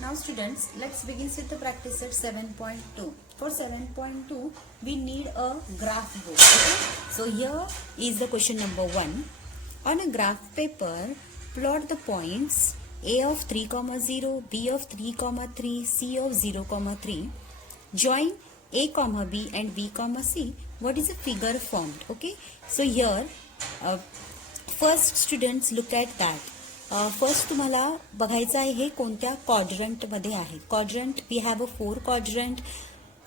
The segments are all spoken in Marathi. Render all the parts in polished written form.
Now students, let's begin with the practice at 7.2. For 7.2, we need a graph book. Okay? So here is the question number 1. On a graph paper, plot the points A of 3, 0, B of 3, 3, C of 0, 3. Join A, B and B, C. What is the figure formed? Okay. So here, first students look at that. First तुम्हाला बघायचं आहे हे कोणत्या क्वाड्रंट मध्ये आहे. Quadrant we have a 4 quadrant,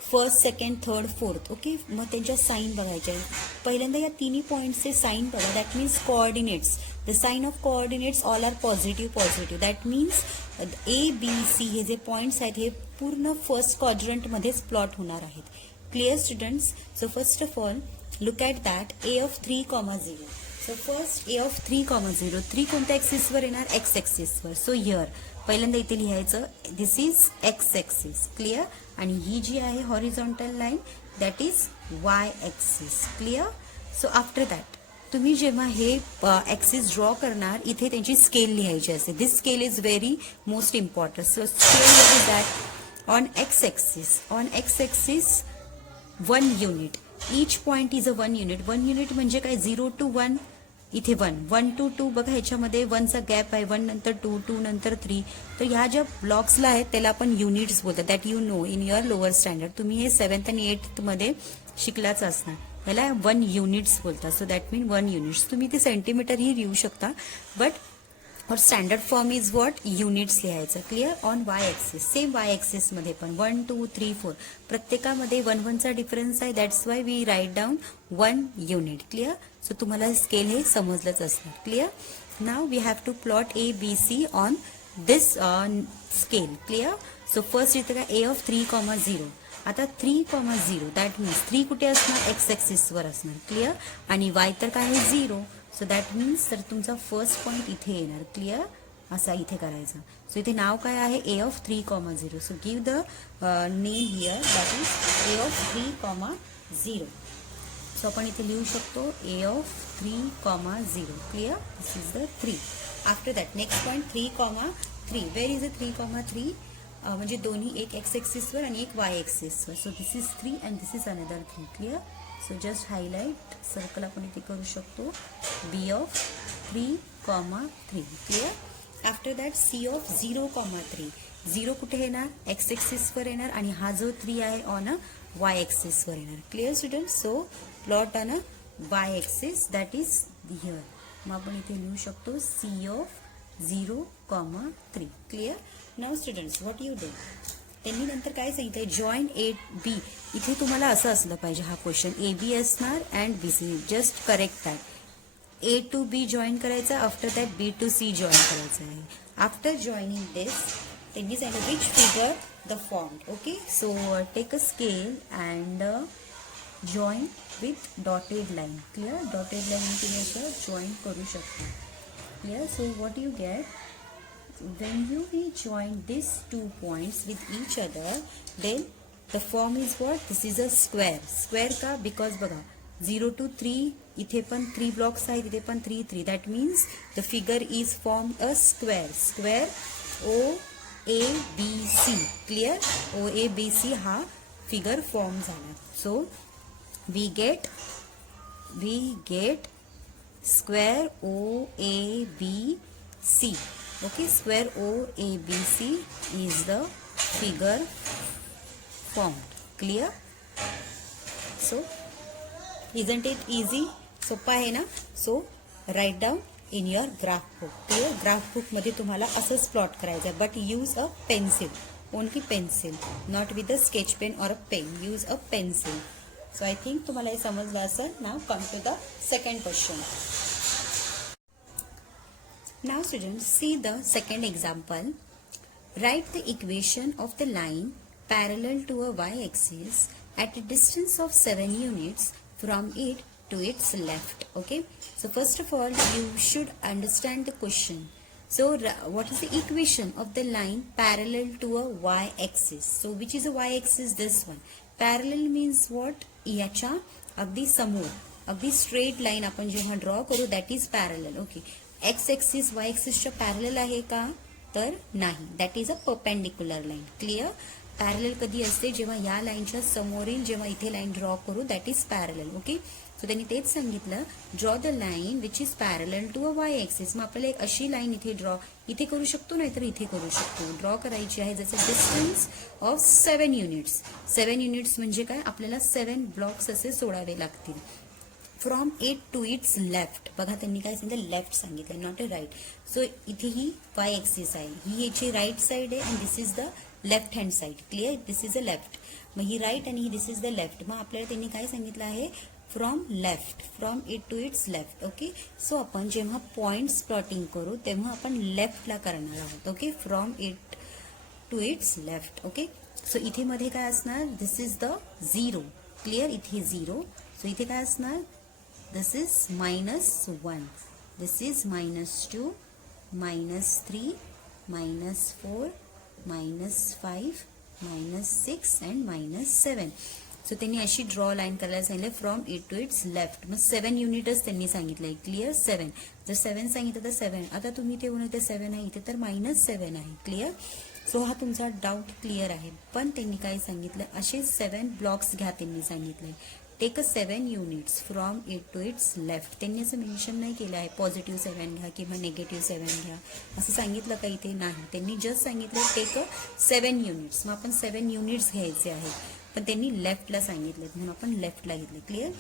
first, second, third, fourth. Okay. मग त्यांच्या साईन बघायच्या आहे. पहिल्यांदा या तिन्ही पॉईंटचे साईन बघा. That means coordinates. The sign of coordinates all are positive. That means A, B, C हे जे पॉइंट्स आहेत हे पूर्ण फर्स्ट क्वाड्रंट मध्येच प्लॉट होणार आहेत. Clear students? So first of all look at that A of 3, 0. So first A of 3, 0. 3 कोणत्या ॲक्सिसवर येणार? एक्स ॲक्सिसवर. सो हिअर पहिल्यांदा इथे लिहायचं दिस इज एक्स ॲक्सिस. क्लिअर? आणि ही जी आहे horizontal line that is why axis. Clear? So after that तुम्ही जेव्हा हे ॲक्सिस ड्रॉ करणार इथे त्यांची स्केल लिहायची असते. This scale is very most important. So scale is that on X axis. On X axis 1 unit. Each point is a 1 unit. 1 unit म्हणजे काय? 0 to 1. इथे 1, 1 to 2 बघा. ह्याच्यामध्ये 1चा गॅप आहे. 1 नंतर 2, 2 नंतर 3. तर ह्या ज्या ब्लॉक्सला आहेत त्याला आपण युनिट्स बोलतात. That you know in your lower standard. तुम्ही हे 7th आणि 8th मध्ये शिकलाच असणार. ह्याला 1 युनिट्स बोलतात. So that mean 1 units. तुम्ही ते सेंटीमीटर ही लिहू शकता but our standard form is what? Units लिहायचं. Clear? On Y axis. Same Y axis मध्ये पण 1, 2, 3, 4 प्रत्येकामध्ये 1, 1चा डिफरन्स आहे. That's why we write down 1 unit. Clear? So तुम्हाला स्केल हे समजलंच असणार. Clear? Now we have to plot A, B, C on this scale. Clear? So first इथे काय? A of 3, 0. आता 3, 0 दॅट मीन्स 3 कुठे असणार? एक्स ॲक्सिसवर असणार. क्लिअर? आणि वाय तर काय आहे? 0. सो दॅट मीन्स तर तुमचा फर्स्ट पॉईंट इथे येणार. क्लिअर? असा इथे करायचा. सो इथे नाव काय आहे? A of 3, 0. So give the name here that is A of 3, 0. So आपण इथे लिहू शकतो A of 3, 0. Clear? This is the 3. After that next point 3, 3. Where is a 3, 3? म्हणजे दोन्ही एक एक्स ॲक्सिसवर आणि एक वाय ॲक्सिसवर. So this is 3 and this is another 3. Clear? So just highlight circle आपण इथे करू शकतो. B of 3, 3. Clear? After that C of 0, 3. 0 कुठे येणार? एक्स ॲक्सिसवर येणार आणि हा जो 3 आहे ऑन अ वाय ॲक्सिसवर येणार. Clear student? So plot on a Y axis that is here. मग आपण इथे लिहू शकतो C of 0, 3. Clear? Now students what you do? त्यांनी नंतर काय सांगितलंय? Join A, B. इथे तुम्हाला असं असलं पाहिजे हा क्वेश्चन. AB असणार and BC. Just correct that. A to B join करायचा. After that B to C join करायचं आहे. आफ्टर जॉईनिंग दिस त्यांनी सांगितलं which figure the form. Okay. So take a scale and join with dotted line. Clear? Dotted line तुम्ही असं जॉईन करू शकता. Clear? So what you get? When you will join these 2 points with each other, then the form is what? This is a square. Square का? Because बघा 0 to 3 इथे पण 3 blocks आहेत, इथे पण 3, 3. That means the figure is formed a square. Square OABC. Clear? OABC हा figure form झाला. So we get square OABC. Okay, square OABC is the figure formed. Clear? So, isn't it easy? सोपा आहे ना? So, write down in your graph book. Clear? Graph book मध्ये तुम्हाला असंच प्लॉट करायचं आहे. But use a pencil. Only pencil. Not with a sketch pen or a pen. Use a pencil. So, I think तुम्हाला हे समजलं असेल. Now, come to the second question. Now students, see the second example. Write the equation of the line parallel to a y-axis at a distance of 7 units from it to its left. Okay. So first of all, you should understand the question. So what is the equation of the line parallel to a y-axis? So which is a y-axis? This one. Parallel means what? याच्या अगदी समोर, अगदी स्ट्रेट लाईन आपण जेव्हा ड्रॉ करू that is parallel. Okay. X axis Y ॲक्सिसच्या पॅरलल आहे का? तर नाही. That is a perpendicular line. Clear. Parallel कधी असते, जेव्हा या लाईनच्या समोरील जेव्हा इथे लाईन ड्रॉ करू, that is parallel. Okay. So त्यांनी तेच सांगितलं, draw the line which is parallel to a Y axis. मग आपल्याला एक अशी लाईन इथे ड्रॉ इथे करू शकतो, नाहीतर इथे करू शकतो. ड्रॉ करायची आहे. जसं डिस्टन्स ऑफ 7 युनिट्स. 7 युनिट्स म्हणजे काय, आपल्याला 7 ब्लॉक्स असे सोडावे लागतील. From it to its left. बघा त्यांनी काय सांगितलं, लेफ्ट सांगितलं, नॉट अ राईट. सो इथे ही वाय एक्सिस आहे, ही याची राईट साईड आहे, and this is the left hand side. Clear. This is a left. मग ही राईट आणि ही दिस इज द लेफ्ट. मग आपल्याला त्यांनी काय सांगितलं आहे, from left, from it to its left. Okay. So आपण जेव्हा पॉइंट्स प्लॉटिंग करू तेव्हा आपण लेफ्टला करणार आहोत. Okay. From it to its left. Okay. So इथे मध्ये काय असणार, दिस इज द 0. क्लिअर. इथे 0. सो इथे काय असणार, this is -1, this is -2, -3, -4, -5, -6 and -7. So त्यांनी अशी ड्रॉ लाईन करायला सांगितलं, from it to its left. मग 7 युनिटच त्यांनी सांगितलंय. क्लिअर. 7. जर 7 सांगितलं तर 7. आता तुम्ही ते म्हणून 7 आहे, इथे तर -7 आहे. क्लिअर. सो हा तुमचा डाऊट क्लिअर आहे. पण त्यांनी काय सांगितलं, असे 7 ब्लॉक्स घ्या त्यांनी सांगितलंय. Take a 7 units from it to its left. त्यांनी असं मेन्शन नाही केलं आहे पॉझिटिव्ह 7 घ्या किंवा निगेटिव्ह 7 घ्या, असं सांगितलं का इथे, नाही. त्यांनी जस्ट सांगितलं टेक अ 7 युनिट्स. मग आपण 7 युनिट्स घ्यायचे आहेत, पण त्यांनी लेफ्टला सांगितलं म्हणून आपण लेफ्टला घेतलं. Clear.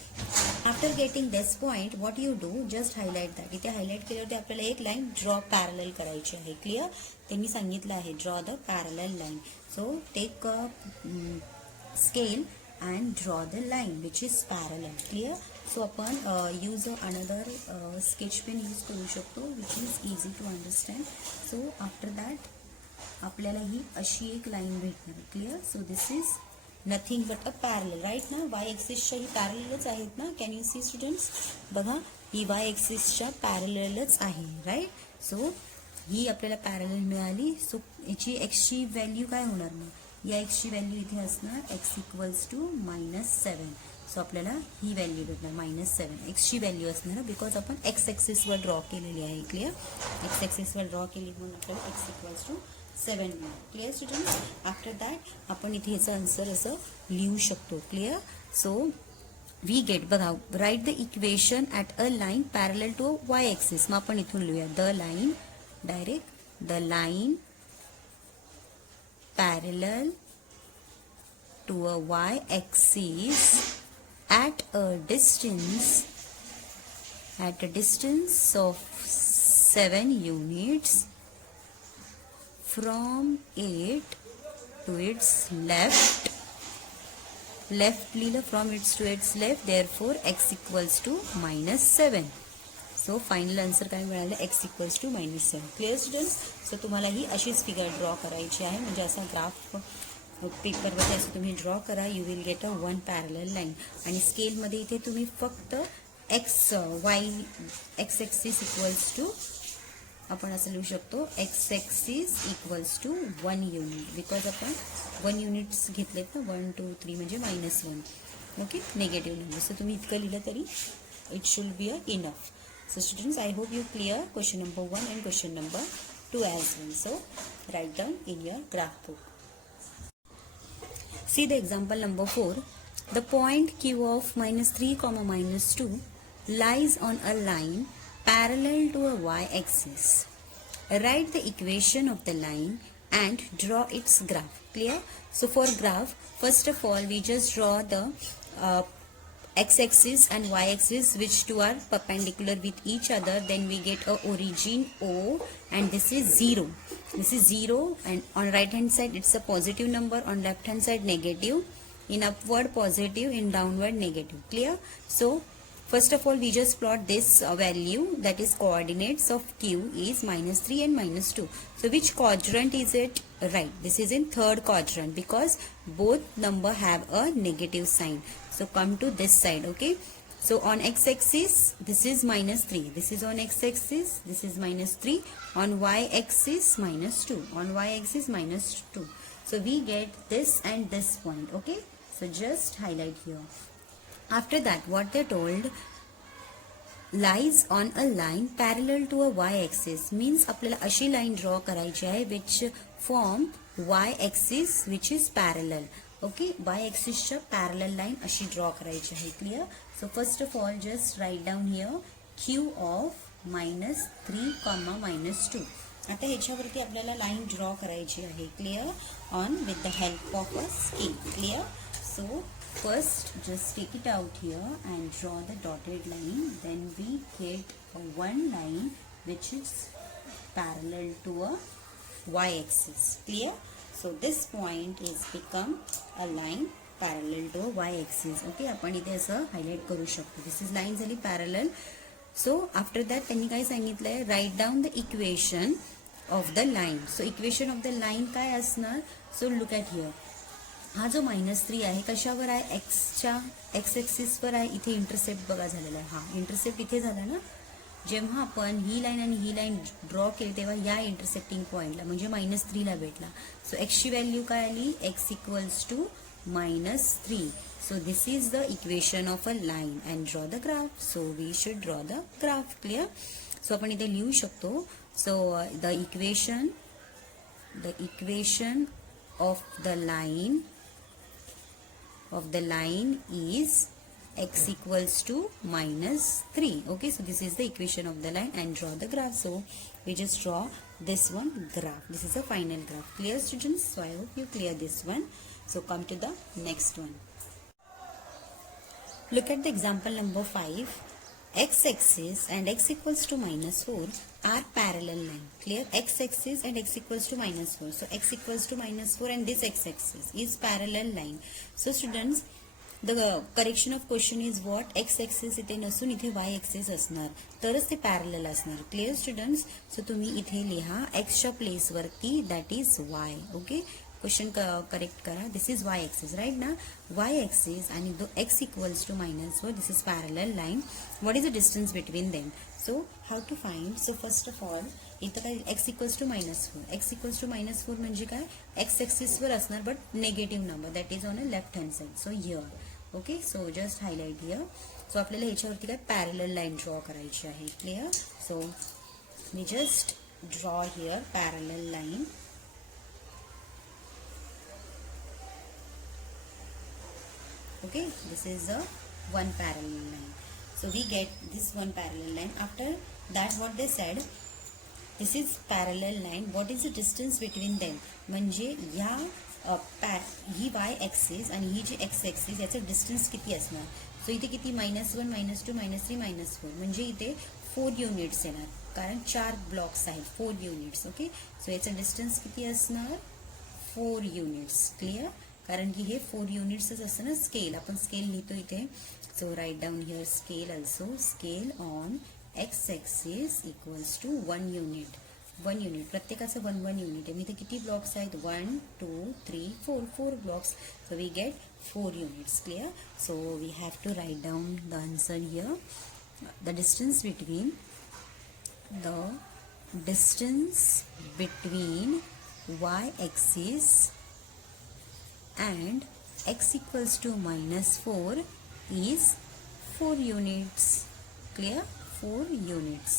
After getting this point what you do, just highlight that. इथे हायलाइट केल्यावरती आपल्याला एक लाईन ड्रॉ पॅरलल करायची आहे. क्लिअर. त्यांनी सांगितलं आहे draw the parallel line. So take a scale and draw the line which is parallel. Clear. So आपण use another sketch pen use करू शकतो, which is easy to understand. So after that आपल्याला ही अशी एक लाईन भेटणार. Clear. So this is nothing but a parallel. Right ना. वाय एक्सिसच्या ही पॅरललच आहेत ना. Can you see students. बघा ही वाय एक्सिसच्या पॅरललच आहे. राईट. सो ही आपल्याला पॅरलल मिळाली. सो याची एक्सची व्हॅल्यू काय होणार, मग या एक्सची व्हॅल्यू इथे असणार x इक्वल्स टू -7. सो आपल्याला ही व्हॅल्यू भेटणार -7. एक्सची व्हॅल्यू असणार बिकॉज आपण एक्स ॲक्सिसवर ड्रॉ केलेली आहे. क्लिअर. एक्स ॲक्सिसवर ड्रॉ केली म्हणून आपल्याला x इक्वल्स टू 7 मिळणार. Clear students. आफ्टर दॅट आपण इथे याचं आन्सर असं लिहू शकतो. क्लिअर. सो वी गेट, बघा, write the equation at a line parallel to Y axis. मग आपण इथून लिहूया the line, direct the line parallel to a y-axis at a distance of 7 units from it to its left. लिहिलं from its to its left. Therefore x equals to -7. So final answer काय मिळालं, x equals to -7. Clear students. So तुम्हाला ही अशीच फिगर ड्रॉ करायची आहे. म्हणजे असा ग्राफ पेपरवरती असं तुम्ही ड्रॉ करा. You will get a 1 parallel line. आणि स्केलमध्ये इथे तुम्ही फक्त एक्स ॲक्सिस इक्वल्स टू, आपण असं लिहू शकतो x axis equals to 1 unit. Because आपण 1 युनिट्स घेतलेत ना, 1 2 3 म्हणजे -1. ओके. Negative number. सो तुम्ही इतकं लिहिलं तरी it should be a enough. So students, I hope you clear question number 1 and question number 2 as well. So write down in your graph book. See the example number 4. The point Q of -3, -2 lies on a line parallel to a y-axis. Write the equation of the line and draw its graph. Clear? So for graph, first of all we just draw the x-axis and y-axis, which two are perpendicular with each other. Then we get a origin O, and this is 0. This is 0, and on right hand side it's a positive number, on left hand side negative, in upward positive, in downward negative. Clear? So first of all we just plot this value, that is coordinates of Q is -3 and -2. So which quadrant is it? Right, this is in third quadrant because both number have a negative sign. So come to this side. Okay. So on x-axis this is -3. This is on x-axis. This is -3. On y-axis -2. On y-axis -2. So we get this and this point. Okay. So just highlight here. After that, what they told, lies on a line parallel to a Y axis means आपल्याला अशी लाईन ड्रॉ करायची आहे which form Y axis which is parallel. Okay, Y ऍक्सिसच्या पॅरलल लाईन अशी ड्रॉ करायची आहे. Clear. So first of all just write down here Q of -3, -2. आता ह्याच्यावरती आपल्याला लाईन ड्रॉ करायची आहे. Clear. On with the help of a scale. Clear. So first just take it out here and draw the dotted line, then we get one line which is parallel to a y-axis. Clear. So this point is become a line parallel to a y-axis. Okay, आपण इथे असं हायलाइट करू शकतो. This is line झाली parallel. So after that त्यांनी काय सांगितलंय, write down the equation of the line. So equation of the line काय असणार? So look at here. हा जो -3 आहे कशावर आहे, एक्सच्या एक्स ऍक्सिसवर आहे. इथे इंटरसेप्ट बघा झालेला आहे. हा इंटरसेप्ट इथे झाला ना. जेव्हा आपण ही लाईन आणि ही लाईन ड्रॉ केली तेव्हा या इंटरसेप्टिंग पॉइंटला म्हणजे -3 ला भेटला. सो एक्सची व्हॅल्यू काय आली, x equals to -3. So this is the equation of a line and draw the graph. So we should draw the graph. Clear. So आपण इथे लिहू शकतो. So the equation of the line is x equals to -3. Okay, so this is the equation of the line and draw the graph. So we just draw this one graph. This is a final graph. Clear, students? So I hope you clear this one. So come to the next one. Look at the example number 5. X-axis and x equals to -4 are parallel line. Clear. X-axis and x equals to -4. So x equals to -4 and this x-axis is parallel line. So students, the correction of question is what? X-axis इथे नसून इथे y-axis असणार तरच ते पॅरलल असणार. Clear students. सो तुम्ही इथे लिहा एक्सच्या प्लेस वरती that is y. Okay, question correct करा. This is Y axis right ना. वाय ऍक्सिस आणि X equals to -4. This is parallel line. What is the distance between them? So how to find? So first of all इथं काय X equals to -4. X equals to -4 म्हणजे काय, एक्स ऍक्सिसवर असणार but negative number that is on a left hand side. So here. Okay, so just highlight here. So आपल्याला ह्याच्यावरती काय पॅरलल लाईन ड्रॉ करायची आहे. Clear. So we just draw here parallel line. Okay, this is a one parallel line. So we get this one parallel line. After that what they said, this is parallel line. What is the distance between them? म्हणजे या ही y ऍक्सिस आणि ही जी x ऍक्सिस याचं डिस्टन्स किती असणार? सो इथे किती, -1, -2, -3, -4 म्हणजे इथे 4 युनिट्स येणार कारण 4 ब्लॉक्स आहेत. 4 युनिट्स. ओके, सो याचं डिस्टन्स किती असणार, 4 युनिट्स. क्लिअर. कारण की हे 4 युनिट्सच असतं ना. स्केल आपण स्केल लिहितो इथे. So write down here scale also. Scale on X axis equals to 1 unit. 1 unit प्रत्येकाचं 1 युनिट आहे. मी इथे किती ब्लॉक्स आहेत, 1, 2, 3, 4 blocks. So we get 4 units. Clear. So we have to write down the answer here. The distance between y axis and x equals to -4 is 4 units. Clear. 4 units.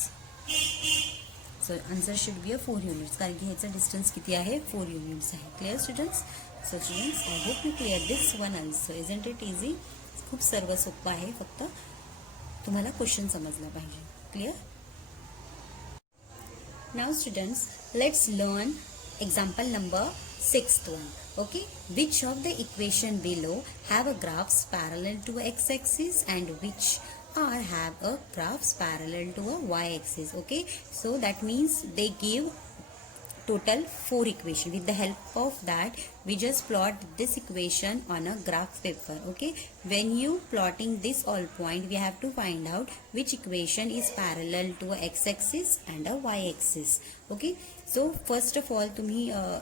So answer should be a 4 units कारण की ह्याचा डिस्टन्स किती आहे, 4 units आहे. Clear students? So students, I hope you clear this one also. Isn't it easy? खूप सर्व सोपं आहे, फक्त तुम्हाला क्वेश्चन समजला पाहिजे. Clear? Now students, let's learn example number 6th one. Okay, which of the equation below have a graphs parallel to a x-axis and which have a graphs parallel to a y-axis? Okay, so that means they give total 4 equation. With the help of that we just plot this equation on a graph paper. Okay, when you plotting this all point we have to find out which equation is parallel to a x-axis and a y-axis. Okay, so first of all तुम्ही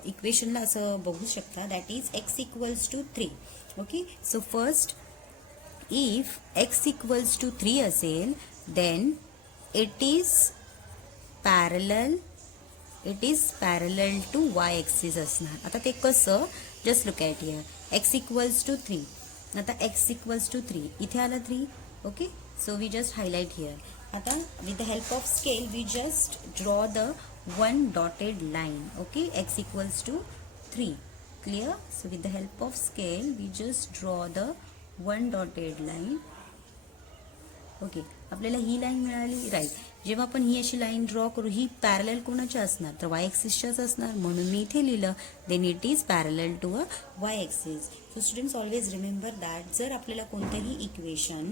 इक्वेशनला असं बघू शकता that is x equals to 3. Okay, so first if x equals to 3 असेल then it is parallel to y axis असणार. आता ते कसं, just look at here. x equals to 3. आता x इक्वल्स टू 3 इथे आला 3. Okay, so we just highlight here. आता with the help of scale we just draw the one dotted line. Okay, x equals to 3. Clear? So with the help of scale we just draw the one dotted line. Okay, आपल्याला ही लाईन मिळाली. राईट, जेव्हा आपण ही अशी लाईन ड्रॉ करू, ही पॅरलल कोणाच्या असणार, तर वाय एक्सिसच्याच असणार, म्हणून मी इथे लिहिलं then it is parallel to a Y axis. So students always remember that जर आपल्याला कोणतंही इक्वेशन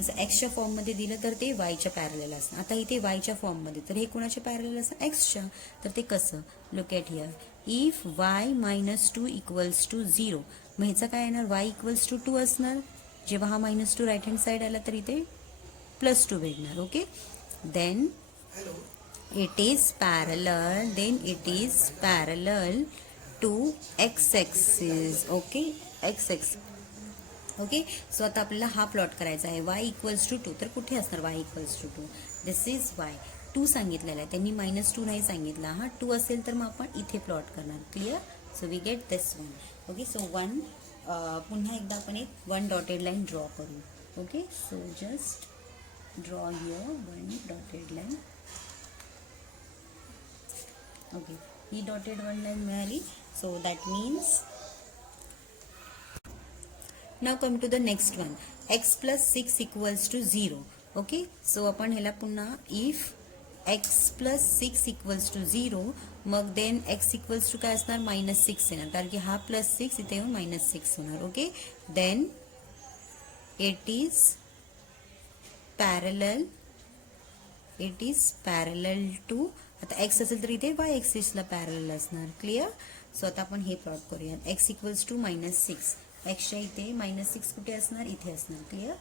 असं एक्सच्या फॉर्ममध्ये दिलं तर ते वायच्या पॅरलल असणार. आता इथे वायच्या फॉर्ममध्ये, तर हे कोणाच्या पॅरलल असणार, एक्सच्या. तर ते कसं, look at here, if y -2 equals to 0, मग ह्याचा काय येणार, वाय इक्वल्स टू 2 असणार. जेव्हा हा -2 राईट हँड साईड आला तर इथे +2 भेटणार. Okay, then it is parallel to x axis. Okay, x x. Okay, so आता आपल्याला हा प्लॉट करायचा आहे. y इक्वल्स टू 2, तर कुठे असणार y equals to 2, this is y. 2 सांगितलेला आहे त्यांनी, -2 नाही सांगितला. हा 2 असेल तर मग आपण इथे प्लॉट करणार. Clear? So we get this one. Okay, so one पुन्हा एकदा आपण एक वन डॉटेड लाईन ड्रॉ करू. Okay, so just draw here one dotted line. Okay, ही dotted one line मिळाली. So that means now come to the next one, x plus 6 equals to 0. Okay, so आपण ह्याला पुन्हा if x plus 6 equals to 0, मग then x equals to काय असणार, -6 येणार, कारण की हा +6 इथे येऊन -6 होणार. Okay, then it is parallel to, आता एक्स असेल तर इथे वाय एक्सिसला पॅरलल असणार. क्लिअर? सो आता आपण हे प्लॉट करूया. एक्स इक्वल्स टू -6, एक्सच्या इथे -6 कुठे असणार, इथे असणार. क्लिअर?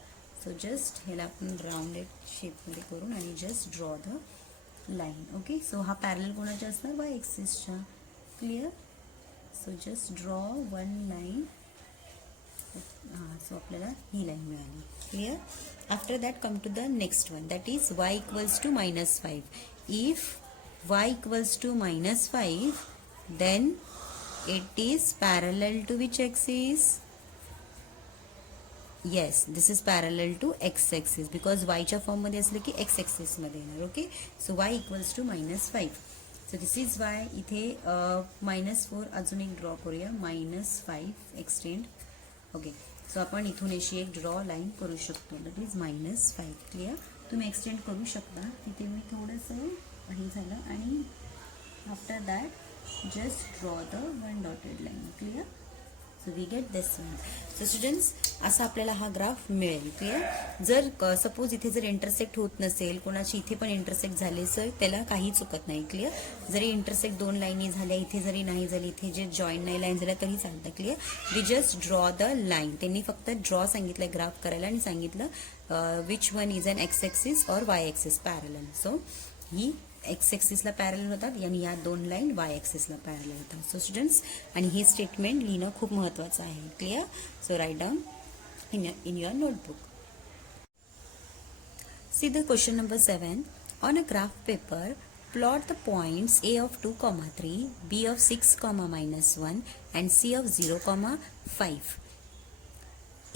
सो जस्ट ह्याला आपण राऊंडेड शेपमध्ये करून आणि just draw the line. Okay, so हा पॅरलल कोणाच्या असणार, वाय एक्सिसच्या. Clear? So just draw one line. So आपल्याला ही लाईन मिळाली. Clear? After that come to the next one, that is y equals to -5. If y equals to -5, then it is parallel to which axis? Yes, this is parallel to x axis because y च्या फॉर्म मध्ये असले की x axis मध्ये येणार. Okay, so y equals to -5. So this is y. इथे -4 अजून एक ड्रॉ करूया, -5 एक्सटेंड. ओके, सो आपण इथून अशी एक ड्रॉ लाईन करू शकतो, दॅट इज -5. क्लिअर? तुम्ही एक्सटेंड करू शकता. तिथे मी थोडंसं हे झालं आणि after that just draw the one dotted line. Clear? So we get this one. So students, असा आपल्याला हा ग्राफ मिळेल. क्लिअर? जर सपोज इथे जर इंटरसेक्ट होत नसेल, कोणाची इथे पण इंटरसेक्ट झाले सर, त्याला काही चुकत नाही. क्लिअर? जरी इंटरसेक्ट 2 लाईनी झाल्या, इथे जरी नाही झाली, इथे जे जॉईन नाही लाईन झाल्या तरी चालतं. Clear? We just draw the line. त्यांनी फक्त ड्रॉ सांगितलं ग्राफ करायला आणि सांगितलं which one is an x axis और वाय एक्सिस पॅरलल. सो ही एक्स एक्सिसला पॅरलल होतात आणि या 2 लाईन वाय एक्सिसला पॅरलल होतात. सो स्टुडंट्स, आणि हे स्टेटमेंट लिहिणं खूप महत्त्वाचं आहे. Clear? So write down in your notebook. See the question number 7. On a graph paper, plot the points A of 2, 3, B of 6, -1 and C of 0, 5.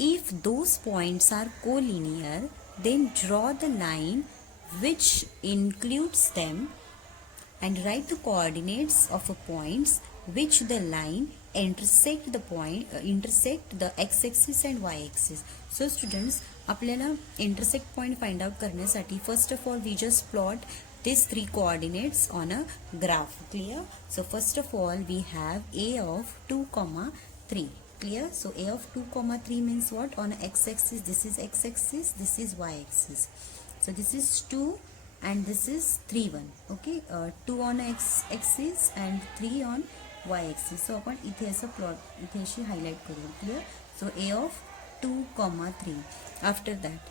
If those points are collinear, then draw the line which includes them and write the coordinates of a points which the line intersect the x-axis and y-axis. So students, आपल्याला intersect point find out करण्यासाठी first of all we just plot these 3 coordinates on a graph. Clear? So first of all we have A of 2, 3. Clear? So A of 2, 3 means what? On x-axis, this is x-axis, this is y-axis. So this is 2 and this is 3, 1. Okay, 2 on x-axis and 3 on y-axis. So आपण इथे असं प्लॉट इथे अशी हायलाइट करू. Clear? So A of 2, 3. After that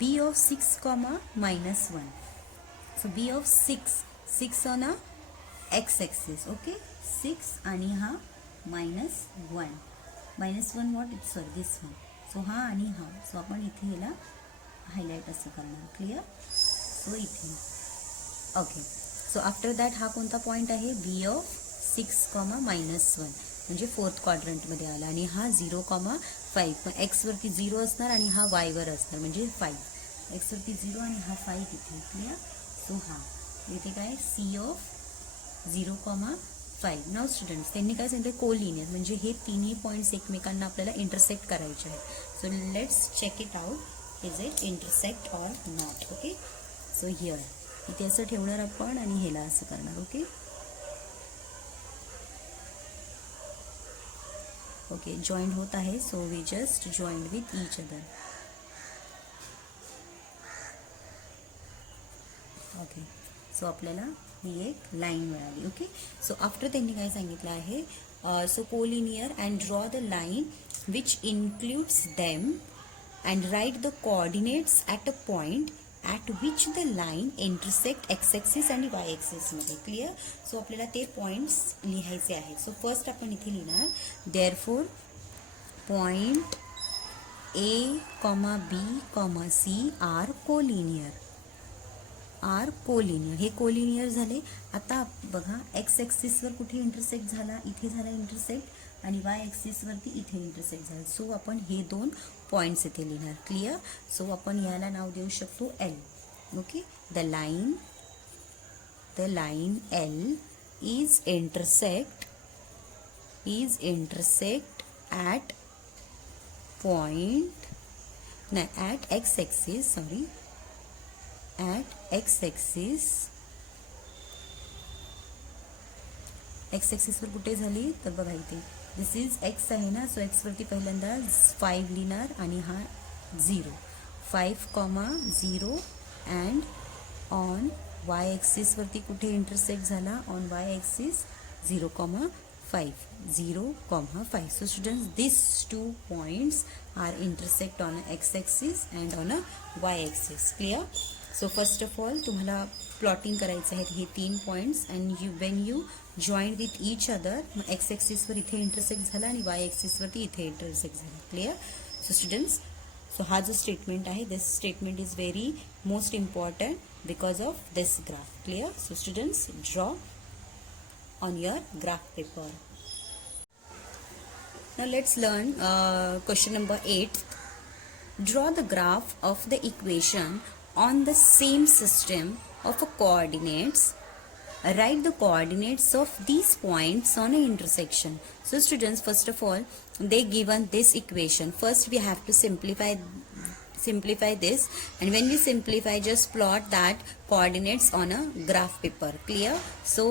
B of 6, -1. So B of 6 on a x-axis. Okay, 6 आणि हा -1. -1 what? It's sorry, this one. So हा आणि हा. सो आपण इथे ह्याला हायलाइट असं करणार. क्लिअर? सो इथे. ओके, सो आफ्टर दॅट हा कोणता पॉईंट आहे? B of 6, -1 म्हणजे 4th क्वाड्रंटमध्ये आला आणि हा 0, 5. एक्स वरती 0 असणार आणि हा वाय वर असणार म्हणजे 5. एक्सवरती 0 आणि हा 5 इथे. क्लिअर. सो हा इथे काय सी ऑफ 0,5. नाव स्टुडंट्स त्यांनी काय सांगितलं कोलिनियर, म्हणजे हे तिन्ही पॉईंट्स एकमेकांना आपल्याला इंटरसेक्ट करायचे आहेत. So let's check it out. Is it intersect or not. Okay. So here इथे असं ठेवणार आपण आणि ह्याला असं करणार. ओके. ओके जॉईंट होत आहे. So we just joint with each other. Okay. So आपल्याला ही एक लाईन मिळाली. ओके. सो आफ्टर त्यांनी काय सांगितलं आहे, so collinear and draw the line which includes them and write the coordinates at a point at which the line intersect X axis आणि वाय ॲक्सिसमध्ये. क्लिअर. सो आपल्याला ते पॉईंट्स लिहायचे आहेत. सो फर्स्ट आपण इथे लिहिणार therefore point A comma B comma C are collinear. Are collinear. हे कोलिनियर झाले. आता बघा एक्स ॲक्सिसवर कुठे इंटरसेक्ट झाला, इथे झाला इंटरसेक्ट, आणि वाय ॲक्सिसवरती इथे इंटरसेक्ट झाला. सो आपण हे दोन पॉईंट्स इथे लिहिणार. क्लिअर. सो आपण याला नाव देऊ शकतो L. Okay. The line L is intersect at point नाही at X axis, sorry, at X ॲक्सिसवर कुठे झाली तर बघा इथे दिस इज एक्स आहे ना. सो एक्सवरती पहिल्यांदा 5 लिहिणार आणि हा 0. 5,0 अँड ऑन वाय ॲक्सिसवरती कुठे इंटरसेक्ट झाला, on Y axis 0,5. 0,5. So students, these 2 points are intersect on a x-axis and on a y-axis. Clear? So first of all तुम्हाला प्लॉटिंग करायचं आहे हे 3 points and when you join with each other, मग एक्स ॲक्सिसवर इथे इंटरसेक्ट झाला आणि वाय ॲक्सिसवरती इथे इंटरसेक्ट झाला. क्लिअर. सो स्टुडंट्स, सो हा जो स्टेटमेंट आहे this statement is very most important because of this graph. Clear. So students, draw on your graph paper. Now let's learn question number 8. Draw the graph of the equation on the same system of coordinates. Write the coordinates of these points on an intersection. So students, first of all, they given this equation. First we have to simplify this, and when we simplify, just plot that coordinates on a graph paper. Clear. So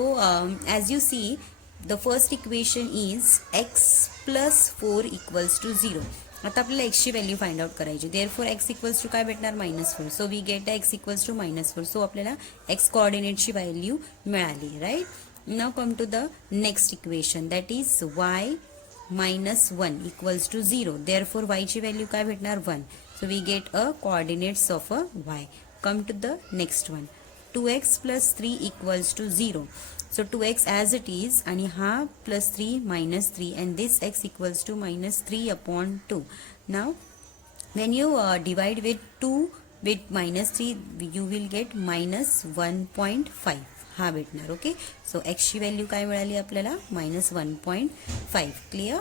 as you see, the first equation is x plus 4 equals to 0. आता आपल्याला x ची व्हॅल्यू फाइंड आउट करायची. देअरफॉर x इक्वल्स टू काय भेटणार -4. So we get x equals to -4. So आपल्याला x कोऑर्डिनेटची व्हॅल्यू मिळाली. Right. Now come to the next equation, that is y -1 equals to 0. Therefore y ची व्हॅल्यू काय भेटणार 1. So we get a coordinates of a y. Come to the next one. 2x plus 3 equals to 0. So 2x as it is आणि हा plus 3 minus 3 and this x equals to -3 upon 2. Now when you divide with 2 with -3, you will get -1.5. हा भेटणार. ओके. सो x ची व्हॅल्यू काय मिळाली आपल्याला -1.5. क्लिअर.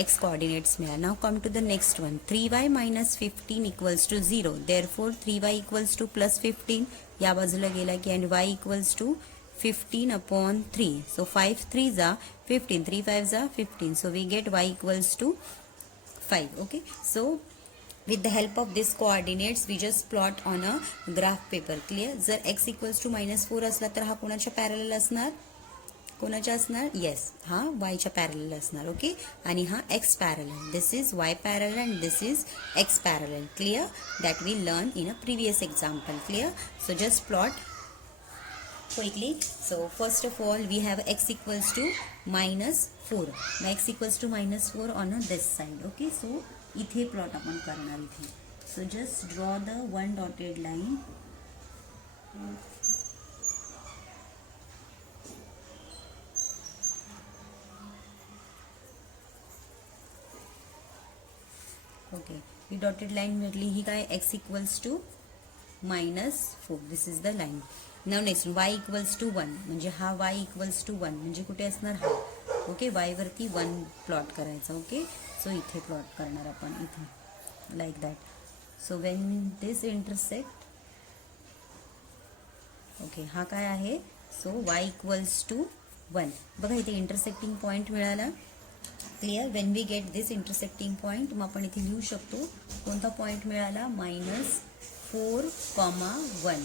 x coordinates मिळाला. Now come to the next one. 3y minus 15 equals to 0. Therefore 3y equals to plus 15. या बाजूला गेला की and y equals to 15 upon 3. So 5 3s are 15. 3 5s are 15. So we get y equals to 5. Okay. So with the help of this coordinates we just plot on a graph paper. Clear. जर x equals to -4 असला तर हा कोणाच्या पॅरलल असणार, कोणाच्या असणार, येस, हा वायच्या पॅरलल असणार. ओके. आणि हा x parallel. This is y parallel and this is x parallel. Clear. That we learn in a previous example. Clear. So just plot quickly. So first of all we have x equals to -4. x equals to -4 on this side. Okay. So इथे प्लॉट आपण करणार इथे. So just draw the one dotted line. Okay. ही डॉटेड लाईन मिळाली. ही काय x equals to -4. This is the line. Now next y equals to 1 म्हणजे हा y इक्वल्स टू 1 म्हणजे कुठे असणार हा. ओके. y वरती 1 प्लॉट करायचा. ओके. सो इथे प्लॉट करणार आपण इथे like that. So when this intersect, okay हा काय आहे, सो y इक्वल्स टू 1. बघा इथे इंटरसेक्टिंग पॉईंट मिळाला. Clear. When we get this intersecting point, मग आपण इथे लिहू शकतो कोणता पॉईंट मिळाला, -4,1.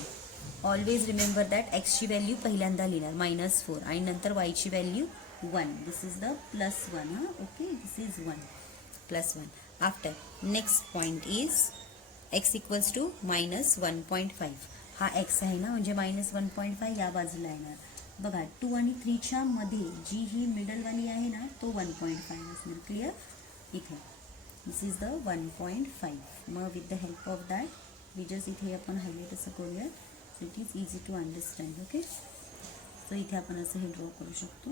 ऑलवेज रिमेंबर दॅट एक्सची व्हॅल्यू पहिल्यांदा लिहिणार -4 आणि नंतर वायची व्हॅल्यू 1. This is the +1. हां, okay, this is 1 +1. After next point is x equals to -1.5. हा x आहे ना, म्हणजे -1.5 या बाजूला येणार. बघा 2 आणि 3च्या मध्ये जी ही मिडलवाली आहे ना, तो 1.5 असणार. क्लिअर. इथे दिस इज द 1.5. मग with the help of that we just इथे आपण हायलाईट असं करूया, so it is easy to understand. Okay, so इथे आपण असं हे ड्रॉ करू शकतो.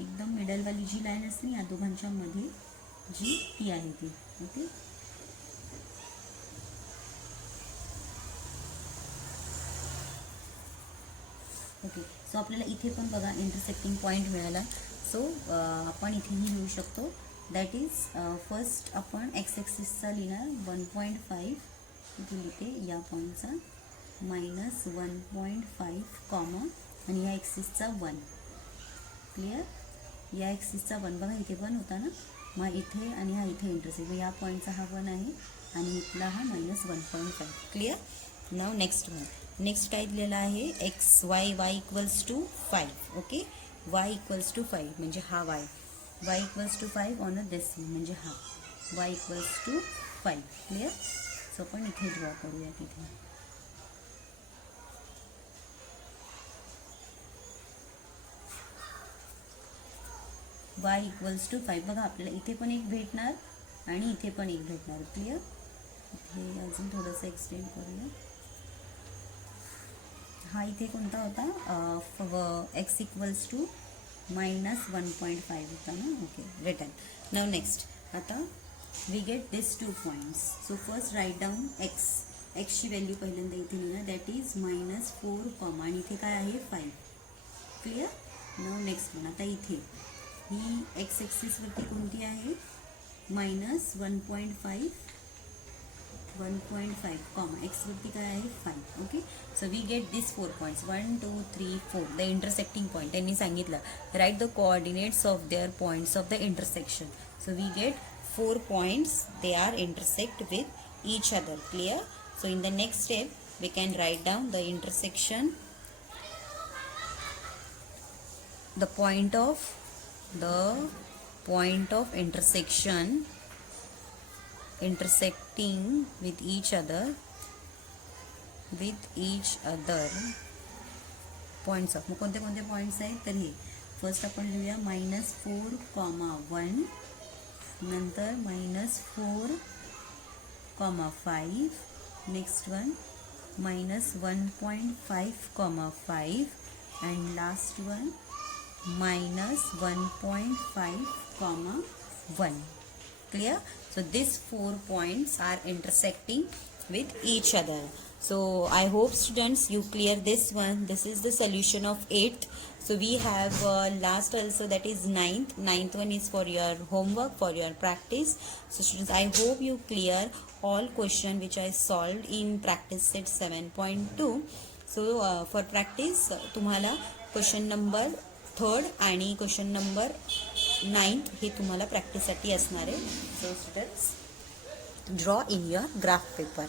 एकदम मिडलवाली जी लाईन असते या दोघांच्या मध्ये जी ती आहे ती. Okay, okay. सो आपल्याला इथे पण बघा इंटरसेक्टिंग पॉईंट मिळाला. सो आपण इथेही लिहू शकतो. दॅट इज फर्स्ट आपण एक्स ॲक्सिसचा लिहिणार 1.5 इथे लिहिते या पॉईंटचा, -1.5 कॉमा आणि या ॲक्सिसचा 1. क्लिअर. या ॲक्सिसचा 1 बघा इथे 1 होता ना, मग इथे आणि हा इथे इंटरसेक्ट, या पॉईंटचा हा 1 आहे आणि इथला हा -1.5. Clear. Now next one. Next काय दिलेलं आहे, x y equals to 5. Okay, y equals to 5 म्हणजे हा y equals to 5 on a decimal म्हणजे हा y equals to 5. Clear. So आपण इथे ड्रॉ करूया. तिथे y इक्वल्स टू 5 बघा आपल्याला इथे पण एक भेटणार आणि इथे पण एक भेटणार. क्लिअर. इथे अजून थोडंसं एक्सटेंड करूया. हा इथे कोणता होता, x इक्वल्स टू -1.5 होता ना. Okay, return. Now next. आता we get this 2 points. So first write down एक्सची व्हॅल्यू पहिल्यांदा इथे लिहिणार, दॅट इज -4 कॉमा आणि इथे काय आहे 5. क्लिअर. Now next one. आता इथे ही एक्स ॲक्सिसवरती कोणती आहे, -1.5 कॉमा एक्सवरती काय आहे 5. Okay, so we get this 4 points 1 2 3 4 the intersecting point. त्यांनी सांगितलं write the coordinates of their points of the intersection. So we get 4 points, they are intersect with each other. Clear. So in the next step we can write down the intersection, the point of intersection intersecting with each other points of. मग कोणते कोणते पॉईंट्स आहेत तर हे फर्स्ट आपण लिहूया -4,1 नंतर -4,5 next one -1.5,5 and last one -1.5,1. Clear. So these 4 points are intersecting with each other. So I hope students you clear this one. This is the solution of 8th. So we have last also, that is 9th one is for your homework, for your practice. So students, I hope you clear all question which I solved in practice set 7.2. So for practice तुम्हाला क्वेश्चन नंबर 3rd आणि क्वेश्चन नंबर 9th हे तुम्हाला प्रॅक्टिससाठी असणार आहे. So students draw in your graph paper.